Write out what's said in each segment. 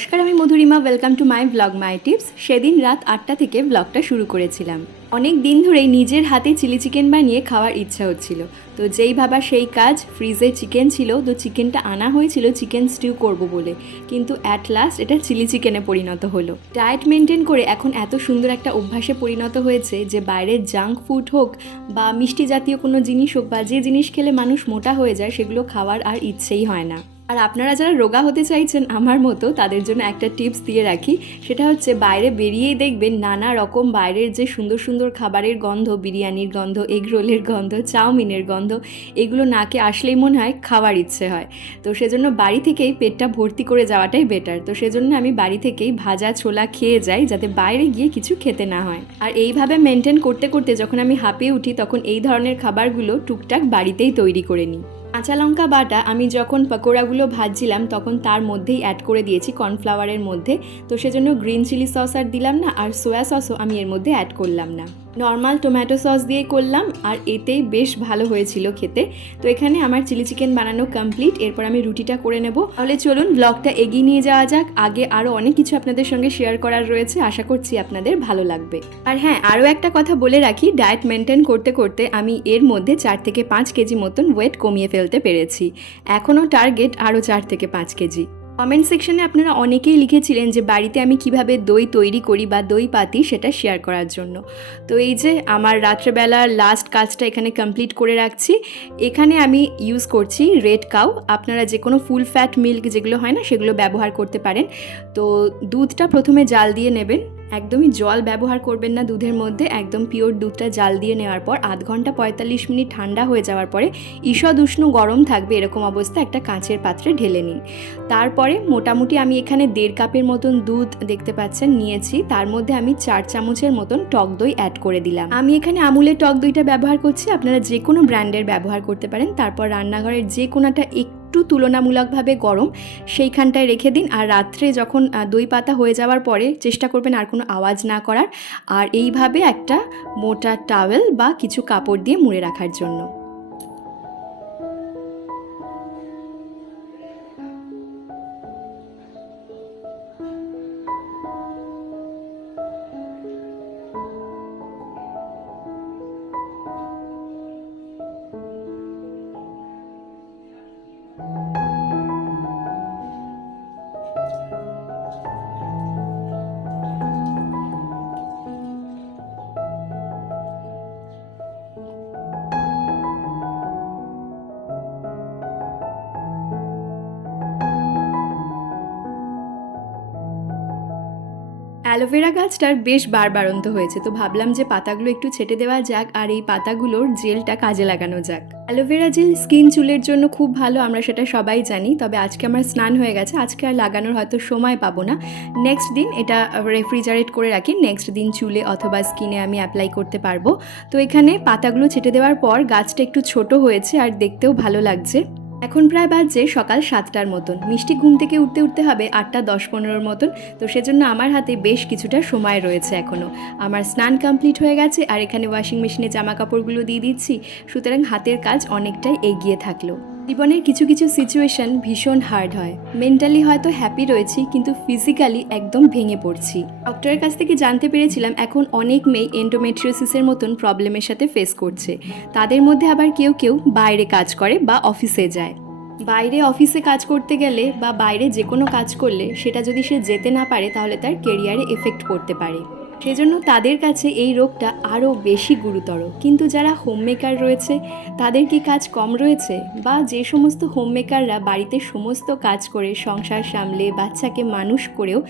নমস্কার, আমি Madhurima. Welcome to my blog my tips সেদিন রাত আটটা থেকে ব্লগটা শুরু করেছিলাম। অনেক দিন ধরেই নিজের হাতে চিলি চিকেন বানিয়ে খাওয়ার ইচ্ছা হচ্ছিল। তো যেই ভাবা সেই কাজ, ফ্রিজে চিকেন ছিল, তো চিকেনটা আনা হয়েছিল, চিকেন স্টিউ করব বলে। কিন্তু অ্যাট লাস্ট এটা চিলি চিকেনে পরিণত হলো। ডায়েট মেনটেন করে এখন এত সুন্দর একটা অভ্যাসে পরিণত হয়েছে যে বাইরের জাঙ্ক ফুড হোক বা মিষ্টি জাতীয় কোনো জিনিস হোক বা যে জিনিস খেলে মানুষ মোটা হয়ে যায়, সেগুলো খাওয়ার আর ইচ্ছেই হয় না। আর আপনারা যারা রোগা হতে চাইছেন আমার মতো, তাদের জন্য একটা টিপস দিয়ে রাখি। সেটা হচ্ছে বাইরে বেরিয়েই দেখবেন নানা রকম বাইরের যে সুন্দর সুন্দর খাবারের গন্ধ, বিরিয়ানির গন্ধ, এগ রোলের গন্ধ, চাউমিনের গন্ধ, এগুলো নাকে আসলেই মনে হয় খাওয়ার ইচ্ছে হয়। তো সেজন্য বাড়ি থেকেই পেটটা ভর্তি করে যাওয়াটাই বেটার তো সেজন্য আমি বাড়ি থেকেই ভাজা ছোলা খেয়ে যাই, যাতে বাইরে গিয়ে কিছু খেতে না হয়। আর এইভাবে মেনটেন করতে করতে যখন আমি হাঁপিয়ে উঠি, তখন এই ধরনের খাবারগুলো টুকটাক বাড়িতেই তৈরি করে নিই। কাঁচা লঙ্কা বাটা আমি যখন পকোড়াগুলো ভাজছিলাম, তখন তার মধ্যেই অ্যাড করে দিয়েছি কর্নফ্লাওয়ারের মধ্যে। তো সেজন্য গ্রিন চিলি সস আর দিলাম না, আর সোয়া সসও আমি এর মধ্যে অ্যাড করলাম না। নর্মাল টমেটো সস দিয়ে করলাম আর এতেই বেশ ভালো হয়েছিল খেতে। তো এখানে আমার চিলি চিকেন বানানো কমপ্লিট এরপর আমি রুটিটা করে নেব। তাহলে চলুন ব্লগটা এগিয়ে নিয়ে যাওয়া যাক। আগে আরও অনেক কিছু আপনাদের সঙ্গে শেয়ার করার রয়েছে, আশা করছি আপনাদের ভালো লাগবে। আর হ্যাঁ আরও একটা কথা বলে রাখি ডায়েট মেনটেন করতে করতে আমি এর মধ্যে চার থেকে পাঁচ কেজি মতন ওয়েট কমিয়ে ফেলতে পেরেছি। এখনও টার্গেট আরও চার থেকে পাঁচ কেজি। কমেন্ট সেকশনে আপনারা অনেকেই লিখেছিলেন যে বাড়িতে আমি কীভাবে দই তৈরি করি বা দই পাতি সেটা শেয়ার করার জন্য। তো এই যে আমার রাত্রেবেলার লাস্ট কাজটা এখানে কমপ্লিট করে রাখছি। এখানে আমি ইউজ করছি রেড কাউ আপনারা যে কোনো ফুল ফ্যাট মিল্ক যেগুলো হয় না সেগুলো ব্যবহার করতে পারেন। তো দুধটা প্রথমে জাল দিয়ে নেবেন। একদমই জল ব্যবহার করবেন না দুধের মধ্যে, একদম পিওর দুধটা জাল দিয়ে নেওয়ার পর আধ ঘণ্টা পঁয়তাল্লিশ মিনিট ঠান্ডা হয়ে যাওয়ার পরে ঈষদ উষ্ণ গরম থাকবে এরকম অবস্থা একটা কাঁচের পাত্রে ঢেলে নিন। তারপরে মোটামুটি আমি এখানে দেড় কাপের মতন দুধ দেখতে পাচ্ছেন, নিয়েছি। তার মধ্যে আমি চার চামচের মতন টক দই অ্যাড করে দিলাম। আমি এখানে আমুলের টক দইটা ব্যবহার করছি, আপনারা যে কোনো ব্র্যান্ডের ব্যবহার করতে পারেন। তারপর রান্নাঘরের যে কোনোটা একটু তুলনামূলকভাবে গরম, সেইখানটায় রেখে দিন। আর রাত্রে যখন দই পাতা হয়ে যাওয়ার পরে চেষ্টা করবেন আর কোনো আওয়াজ না করার। আর এইভাবে একটা মোটা টাওয়েল বা কিছু কাপড় দিয়ে মুড়ে রাখার জন্য। অ্যালোভেরা গাছটার বেশ বারবারন্ত হয়েছে, তো ভাবলাম যে পাতাগুলো একটু ছেটে দেওয়া যাক আর এই পাতাগুলোর জেলটা কাজে লাগানো যাক। অ্যালোভেরা জেল স্কিন চুলের জন্য খুব ভালো, আমরা সেটা সবাই জানি, তবে আজকে আমার স্নান হয়ে গেছে, আজকে আর লাগানোর হয়তো সময় পাবো না। নেক্সট দিন এটা রেফ্রিজারেট করে রাখি, নেক্সট দিন চুলে অথবা স্কিনে আমি অ্যাপ্লাই করতে পারব। তো এখানে পাতাগুলো ছেটে দেওয়ার পর গাছটা একটু ছোট হয়েছে আর দেখতেও ভালো লাগছে। এখন প্রায় বাজছে সকাল সাতটার মতন। মিষ্টি ঘুম থেকে উঠতে উঠতে হবে আটটা দশ পনেরোর মতন। তো সেজন্য আমার হাতে বেশ কিছুটা সময় রয়েছে এখনও আমার স্নান কমপ্লিট হয়ে গেছে আর এখানে ওয়াশিং মেশিনে জামা কাপড়গুলো দিয়ে দিচ্ছি। সুতরাং হাতের কাজ অনেকটাই এগিয়ে থাকল। জীবনের কিছু কিছু সিচুয়েশন ভীষণ হার্ড হয়। মেন্টালি হয়তো হ্যাপি রয়েছি, কিন্তু ফিজিক্যালি একদম ভেঙে পড়ছি। ডক্টরের কাছ থেকে জানতে পেরেছিলাম, এখন অনেক মেয়ে এন্ডোমেট্রিওসিসের মতন প্রবলেমের সাথে ফেস করছে। তাদের মধ্যে আবার কেউ কেউ বাইরে কাজ করে বা অফিসে যায়। বাইরে অফিসে কাজ করতে গেলে বা বাইরে যে কোনো কাজ করলে, সেটা যদি সে যেতে না পারে, তাহলে তার কেরিয়ারে এফেক্ট করতে পারে। সেজন্য তাদের কাছে এই রোগটা আরও বেশি গুরুতর। কিন্তু যারা হোমমেকার রয়েছে, তাদের কি কাজ কম রয়েছে? বা যে সমস্ত হোমমেকাররা বাড়িতে সমস্ত কাজ করে, সংসার সামলে, বাচ্চাকে মানুষ করেও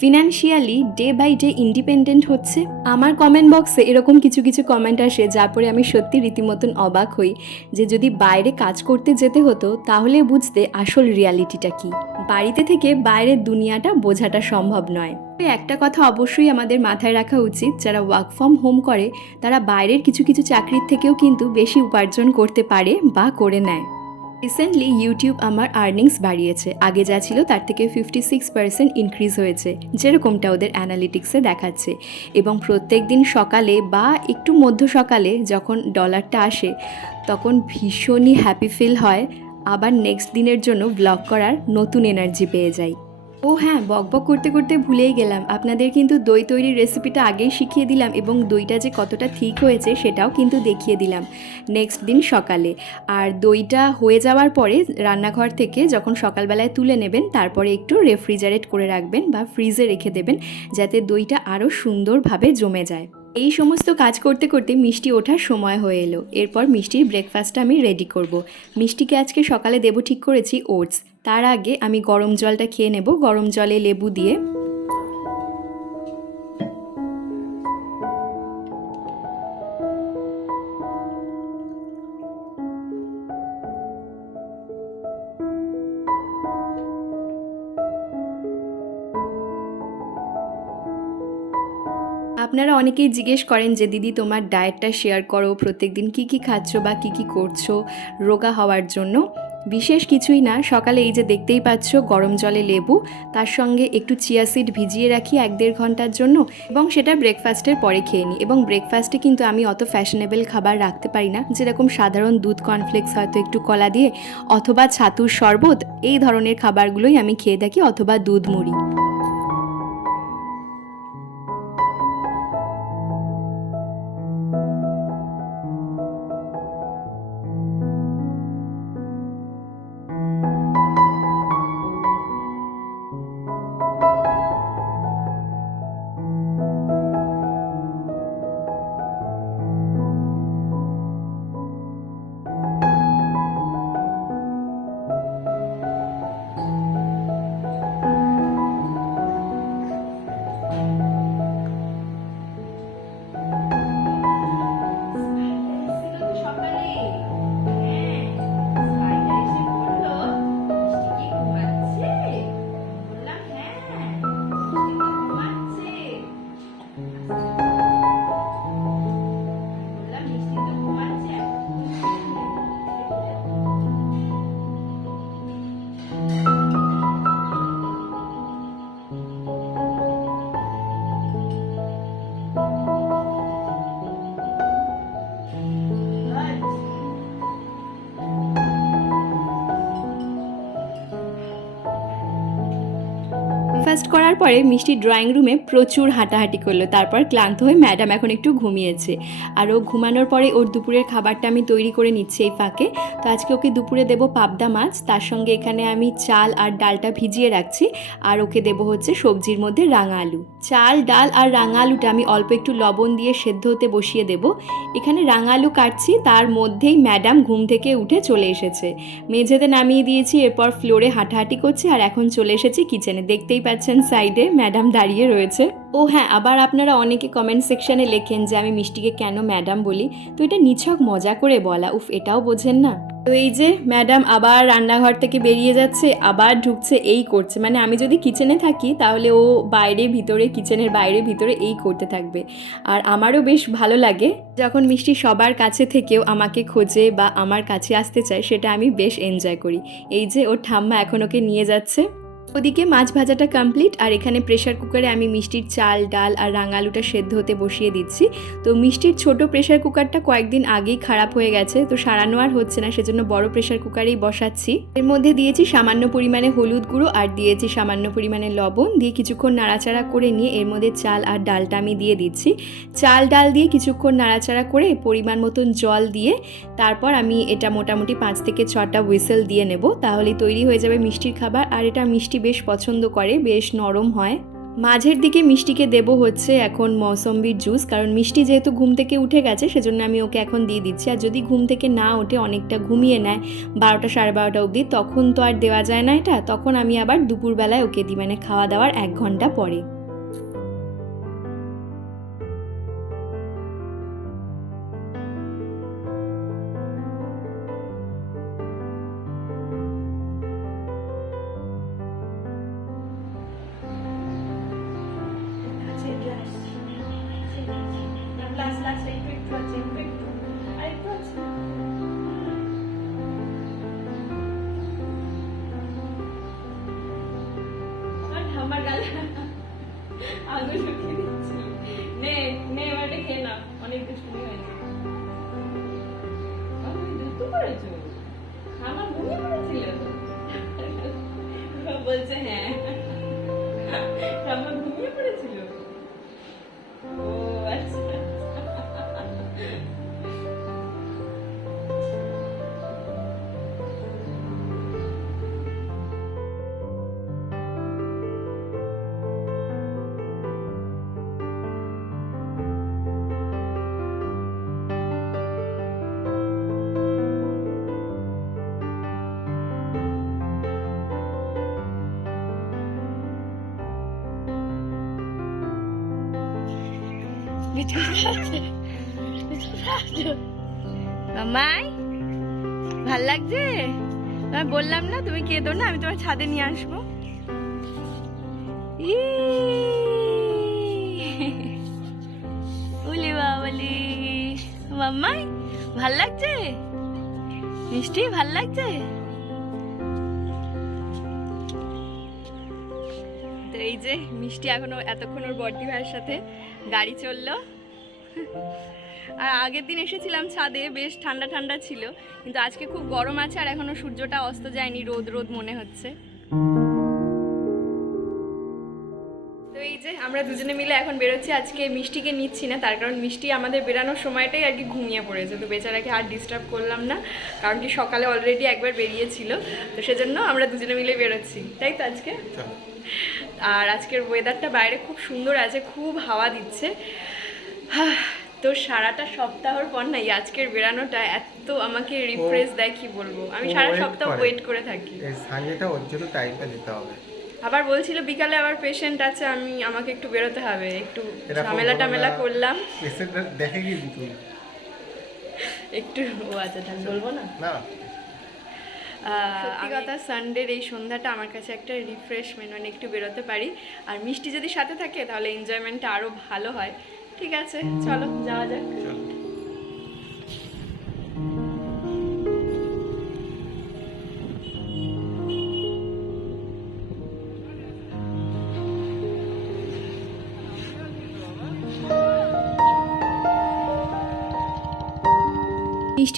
financially day by day independent হচ্ছে? আমার কমেন্ট বক্সে এরকম কিছু কিছু কমেন্ট আসে, যা পরে আমি সত্যি রীতিমতন অবাক হই যে যদি বাইরে কাজ করতে যেতে হতো, তাহলে বুঝতে আসল রিয়ালিটিটা কি? বাড়িতে থেকে বাইরের দুনিয়াটা বোঝাটা সম্ভব নয়। একটা কথা অবশ্যই আমাদের মাথায় রাখা উচিত, যারা ওয়ার্ক ফ্রম হোম করে, তারা বাইরের কিছু কিছু চাকরির থেকেও কিন্তু বেশি উপার্জন করতে পারে বা করে নেয়। রিসেন্টলি ইউটিউব আমার আর্নিংস বাড়িয়েছে। আগে যা ছিল তার থেকে ফিফটি সিক্স পার্সেন্ট ইনক্রিজ হয়েছে, যেরকমটা ওদের অ্যানালিটিক্সে দেখাচ্ছে। এবং প্রত্যেক দিন সকালে বা একটু মধ্য সকালে যখন ডলারটা আসে, তখন ভীষণই হ্যাপি ফিল হয়। আবার নেক্সট দিনের জন্য ব্লগ করার নতুন এনার্জি পেয়ে যাই। ও হ্যাঁ বক বক করতে করতে ভুলেই গেলাম। আপনাদের কিন্তু দই তৈরির রেসিপিটা আগেই শিখিয়ে দিলাম এবং দইটা যে কতটা ঠিক হয়েছে সেটাও কিন্তু দেখিয়ে দিলাম। নেক্সট দিন সকালে। আর দইটা হয়ে যাওয়ার পরে রান্নাঘর থেকে যখন সকালবেলায় তুলে নেবেন, তারপরে একটু রেফ্রিজারেট করে রাখবেন বা ফ্রিজে রেখে দেবেন, যাতে দইটা আরও সুন্দরভাবে জমে যায়। এই সমস্ত কাজ করতে করতে মিষ্টি ওঠার সময় হয়ে এলো। এরপর মিষ্টির ব্রেকফাস্টটা আমি রেডি করব। মিষ্টিকে আজকে সকালে দেবো ঠিক করেছি ওটস তার আগে আমি গরম জলটা খেয়ে নেব। গরম জলে লেবু দিয়ে আপনারা অনেকেই জিজ্ঞেস করেন যে, দিদি, তোমার ডায়েটটা শেয়ার করো প্রত্যেক দিন কী কী খাচ্ছ বা কী কী করছ রোগা হওয়ার জন্য? বিশেষ কিছুই না, সকালে এই যে দেখতেই পাচ্ছ গরম জলে লেবু, তার সঙ্গে একটু চিয়া সিড ভিজিয়ে রাখি এক দেড় ঘণ্টার জন্য এবং সেটা ব্রেকফাস্টের পরে খেয়ে নিই এবং ব্রেকফাস্টে কিন্তু আমি অত ফ্যাশনেবল খাবার রাখতে পারি না, যেরকম সাধারণ দুধ কর্নফ্লেক্স হয়তো একটু কলা দিয়ে অথবা ছাতুর শরবত, এই ধরনের খাবারগুলোই আমি খেয়ে থাকি অথবা দুধ মুড়ি পরে মিষ্টি ড্রয়িং রুমে প্রচুর হাঁটাহাঁটি করল। তারপর ক্লান্ত হয়ে ম্যাডাম এখন একটু ঘুমিয়েছে। আর ও ঘুমানোর পরে ওর দুপুরের খাবারটা আমি তৈরি করে নিচ্ছি এই ফাঁকে। তো আজকে ওকে দুপুরে দেবো পাবদা মাছ, তার সঙ্গে এখানে আমি চাল আর ডালটা ভিজিয়ে রাখছি। আর ওকে দেবো হচ্ছে সবজির মধ্যে রাঙা আলু। চাল, ডাল আর রাঙা আলুটা আমি অল্প একটু লবণ দিয়ে সেদ্ধ হতে বসিয়ে দেব। এখানে রাঙা আলু কাটছি, তার মধ্যেই ম্যাডাম ঘুম থেকে উঠে চলে এসেছে। মেঝেতে নামিয়ে দিয়েছি, এরপর ফ্লোরে হাঁটাহাঁটি করছে আর এখন চলে এসেছি কিচেনে দেখতেই পাচ্ছেন সাইডে ম্যাডাম দাঁড়িয়ে রয়েছে। ও হ্যাঁ আবার আপনারা অনেকে কমেন্ট সেকশনে লেখেন যে আমি মিষ্টিকে কেন ম্যাডাম বলি। তো এটা নিছক মজা করে বলা। উফ, এটাও বোঝেন না। তো এই যে ম্যাডাম আবার রান্নাঘর থেকে বেরিয়ে যাচ্ছে, আবার ঢুকছে, এই করছে। মানে আমি যদি কিচেনে থাকি, তাহলে ও বাইরে ভিতরে কিচেনের বাইরে ভিতরে এই করতে থাকবে। আর আমারও বেশ ভালো লাগে যখন মিষ্টি সবার কাছে থেকেও আমাকে খোঁজে বা আমার কাছে আসতে চায়, সেটা আমি বেশ এনজয় করি। এই যে ওর ঠাম্মা এখন ওকে নিয়ে যাচ্ছে। ওদিকে মাছ ভাজাটা কমপ্লিট আর এখানে প্রেশার কুকারে আমি মিষ্টির চাল, ডাল আর রাঙালুটা সেদ্ধ হতে বসিয়ে দিচ্ছি। তো মিষ্টির ছোট প্রেশার কুকারটা কয়েকদিন আগেই খারাপ হয়ে গেছে, তো সারানো আর হচ্ছে না, সেজন্য বড় প্রেশার কুকারেই বসাচ্ছি। এর মধ্যে দিয়েছি সামান্য পরিমাণে হলুদ গুঁড়ো, আর দিয়েছি সামান্য পরিমাণে লবণ। দিয়ে কিছুক্ষণ নাড়াচাড়া করে নিয়ে এর মধ্যে চাল আর ডালটা আমি দিয়ে দিচ্ছি। চাল, ডাল দিয়ে কিছুক্ষণ নাড়াচাড়া করে পরিমাণ মতন জল দিয়ে তারপর আমি এটা মোটামুটি পাঁচ থেকে ছটা হুইসেল দিয়ে নেব। তাহলেই তৈরি হয়ে যাবে মিষ্টির খাবার, আর এটা মিষ্টি বেশ পছন্দ করে, বেশ নরম হয়। মাঝের দিকে মিষ্টিকে দেব হচ্ছে এখন মৌসম্বির জুস, কারণ মিষ্টি যেহেতু ঘুম থেকে উঠে গেছে, সেজন্য আমি ওকে এখন দিয়ে দিচ্ছি। আর যদি ঘুম থেকে না ওঠে, অনেকটা ঘুমিয়ে নেয়, বারোটা সাড়ে বারোটা অবধি, তখন তো আর দেওয়া যায় না এটা, তখন আমি আবার দুপুরবেলায় ওকে দিই মানে খাওয়া দাওয়ার এক ঘণ্টা পরে। গ্লাস গ্লাস একটু একটু আছে একটু একটু আর একটু মামাই, ভালো লাগছে? আমি বললাম না, তুমি কেঁদো না, আমি তোমার ছাদে নিয়ে আসব! উলি বাবলি মাম্মাই ভালো লাগছে? মিষ্টি, ভালো লাগছে? যে মিষ্টি এখনও এতক্ষণ ওর বর্দি ভাইয়ের সাথে গাড়ি চলল। আর আগের দিন এসেছিলাম ছাদে, বেশ ঠান্ডা ঠান্ডা ছিল, কিন্তু আজকে খুব গরম আছে আর এখনও সূর্যটা অস্ত যায়নি, রোদ রোদ মনে হচ্ছে। তো এই যে আমরা দুজনে মিলে এখন বেরোচ্ছি, আজকে মিষ্টিকে নিচ্ছি না, তার কারণ মিষ্টি আমাদের বেরানোর সময়টাই আর কি ঘুমিয়ে পড়েছে, তো বেচারাকে আর ডিস্টার্ব করলাম না, কারণ কি সকালে অলরেডি একবার বেরিয়েছিল, তো সেজন্য আমরা দুজনে মিলে বেরোচ্ছি। তাই তো আজকে? আর আজকের ওয়েদারটা বাইরে খুব সুন্দর আছে খুব হাওয়া দিচ্ছে। তো সারাটা সপ্তাহর পর নাই আজকের বেরানোটা এত আমাকে রিফ্রেশ দেয় কি বলব? আমি সারা সপ্তাহ ওয়েট করে থাকি। সানডেটা ওর জন্য টাইমটা দিতে হবে। আবার বলছিল বিকালে আবার পেশেন্ট আছে আমি আমাকে একটু বেরোতে হবে। একটু ঝামেলা টামেলা করলাম। পেশেন্টটা দেখে কি তুই? একটু ও আচ্ছা বলব না? না। সত্যি কথা সানডের এই সন্ধ্যাটা আমার কাছে একটা রিফ্রেশমেন্ট মানে একটু বেরোতে পারি। আর মিষ্টি যদি সাথে থাকে তাহলে এনজয়মেন্টটা আরও ভালো হয়। ঠিক আছে চলো যাওয়া যাক।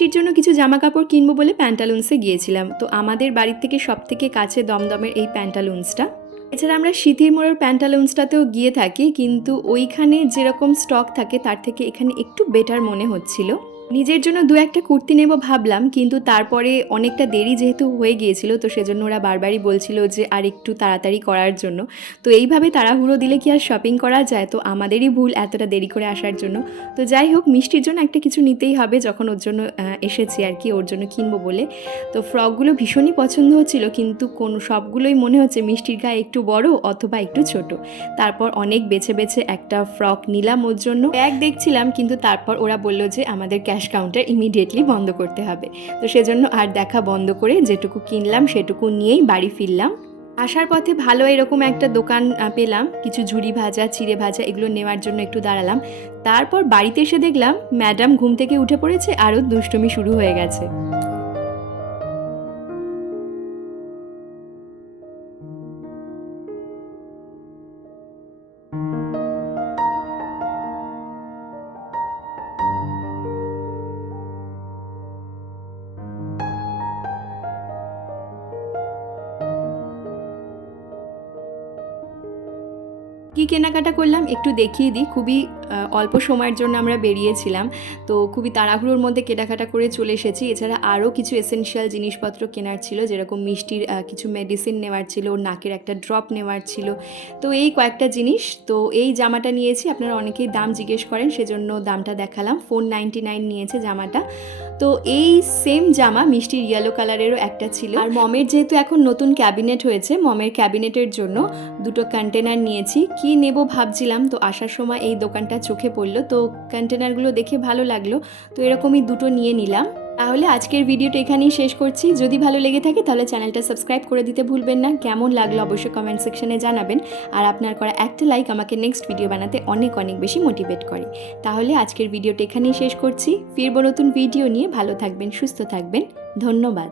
মিষ্টির জন্য কিছু জামা কাপড় কিনবো বলে প্যান্টালুন্সে গিয়েছিলাম। তো আমাদের বাড়ির থেকে সব থেকে কাছে দমদমের এই প্যান্টালুন্সটা। এছাড়া আমরা শীতের মোড়ের প্যান্টালুন্সটাতেও গিয়ে থাকি, কিন্তু ওইখানে যেরকম স্টক থাকে, তার থেকে এখানে একটু বেটার মনে হচ্ছিল। নিজের জন্য দু একটা কুর্তি নেব ভাবলাম, কিন্তু তারপরে অনেকটা দেরি যেহেতু হয়ে গিয়েছিল, তো সেজন্য ওরা বারবারই বলছিল যে আর একটু তাড়াতাড়ি করার জন্য। তো এইভাবে তাড়াহুড়ো দিলে কি আর শপিং করা যায়? তো আমাদেরই ভুল এতটা দেরি করে আসার জন্য। তো যাই হোক, মিষ্টির জন্য একটা কিছু নিতেই হবে যখন ওর জন্য এসেছি আর কি, ওর জন্য কিনবো বলে। তো ফ্রকগুলো ভীষণই পছন্দ হচ্ছিল, কিন্তু কোন, সবগুলোই মনে হচ্ছে মিষ্টির গায়ে একটু বড় অথবা একটু ছোট। তারপর অনেক বেছে বেছে একটা ফ্রক নিলাম ওর জন্য। ব্যাগ দেখছিলাম, কিন্তু তারপর ওরা বলল যে আমাদের ক্যাশ কাউন্টার ইমিডিয়েটলি বন্ধ করতে হবে। তো সেজন্য আর দেখা বন্ধ করে যেটুকু কিনলাম সেটুকু নিয়েই বাড়ি ফিরলাম। আসার পথে ভালো এরকম একটা দোকান পেলাম। কিছু ঝুড়ি ভাজা চিড়ে ভাজা এগুলো নেওয়ার জন্য একটু দাঁড়ালাম। তারপর বাড়িতে এসে দেখলাম ম্যাডাম ঘুম থেকে উঠে পড়েছে, আরও দুষ্টুমি শুরু হয়ে গেছে। কেনাকাটা করলাম, একটু দেখিয়ে দিই। খুবই অল্প সময়ের জন্য আমরা বেরিয়েছিলাম। তো খুবই তাড়াহুড়োর মধ্যে কেনাকাটা করে চলে এসেছি। এছাড়া আরও কিছু এসেনশিয়াল জিনিসপত্র কেনার ছিল, যেরকম মিষ্টির কিছু মেডিসিন নেওয়ার ছিল নাকের একটা ড্রপ নেওয়ার ছিল। তো এই কয়েকটা জিনিস, তো এই জামাটা নিয়েছি। আপনারা অনেকেই দাম জিজ্ঞেস করেন, সেজন্য দামটা দেখালাম। ফোর নাইনটি নাইন নিয়েছে জামাটা। তো এই সেম জামা মিষ্টির ইয়েলো কালারেরও একটা ছিল। আর মমের যেহেতু এখন নতুন ক্যাবিনেট হয়েছে, মমের ক্যাবিনেটের জন্য দুটো কন্টেনার নিয়েছি। কি নেব ভাবছিলাম, তো আসার সময় এই দোকানটা চোখে পড়ল। তো কন্টেনারগুলো দেখে ভালো লাগল। তো এরকমই দুটো নিয়ে নিলাম। তাহলে আজকের ভিডিওটা এখানেই শেষ করছি। যদি ভালো লেগে থাকে তাহলে চ্যানেলটা সাবস্ক্রাইব করে দিতে ভুলবেন না। কেমন লাগল অবশ্যই কমেন্ট সেকশনে জানাবেন। আর আপনার করা একটা লাইক আমাকে নেক্সট ভিডিও বানাতে অনেক অনেক বেশি মোটিভেট করে। তাহলে আজকের ভিডিওটা এখানেই শেষ করছি। ফিরব নতুন ভিডিও নিয়ে। ভালো থাকবেন, সুস্থ থাকবেন। ধন্যবাদ।